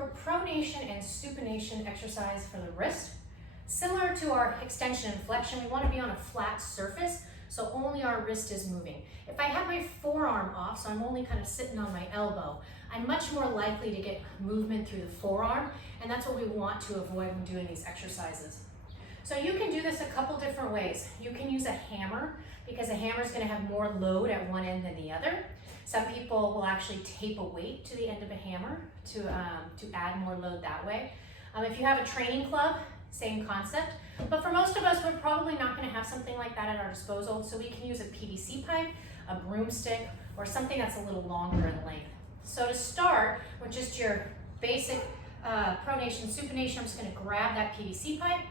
for pronation and supination exercise for the wrist. Similar to our extension and flexion, we want to be on a flat surface, so only our wrist is moving. If I have my forearm off, so I'm only kind of sitting on my elbow, I'm much more likely to get movement through the forearm, and that's what we want to avoid when doing these exercises. So you can do this a couple different ways. You can use a hammer, because a hammer is going to have more load at one end than the other. Some people will actually tape a weight to the end of a hammer to add more load that way. If you have a training club, same concept. But for most of us, we're probably not going to have something like that at our disposal, so we can use a PVC pipe, a broomstick, or something that's a little longer in length. So to start with just your basic pronation, supination, I'm just going to grab that PVC pipe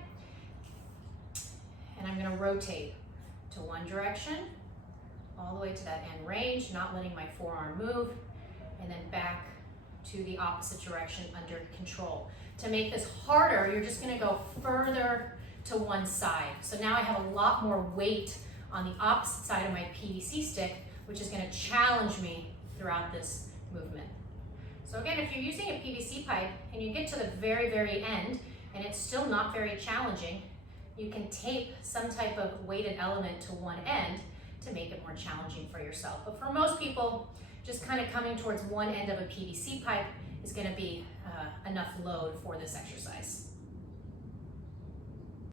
and I'm going to rotate to one direction, all the way to that end range, not letting my forearm move, and then back to the opposite direction under control. To make this harder, you're just going to go further to one side. So now I have a lot more weight on the opposite side of my PVC stick, which is going to challenge me throughout this movement. So again, if you're using a PVC pipe and you get to the very, very end and it's still not very challenging, you can tape some type of weighted element to one end to make it more challenging for yourself. But for most people, just kind of coming towards one end of a PVC pipe is going to be enough load for this exercise.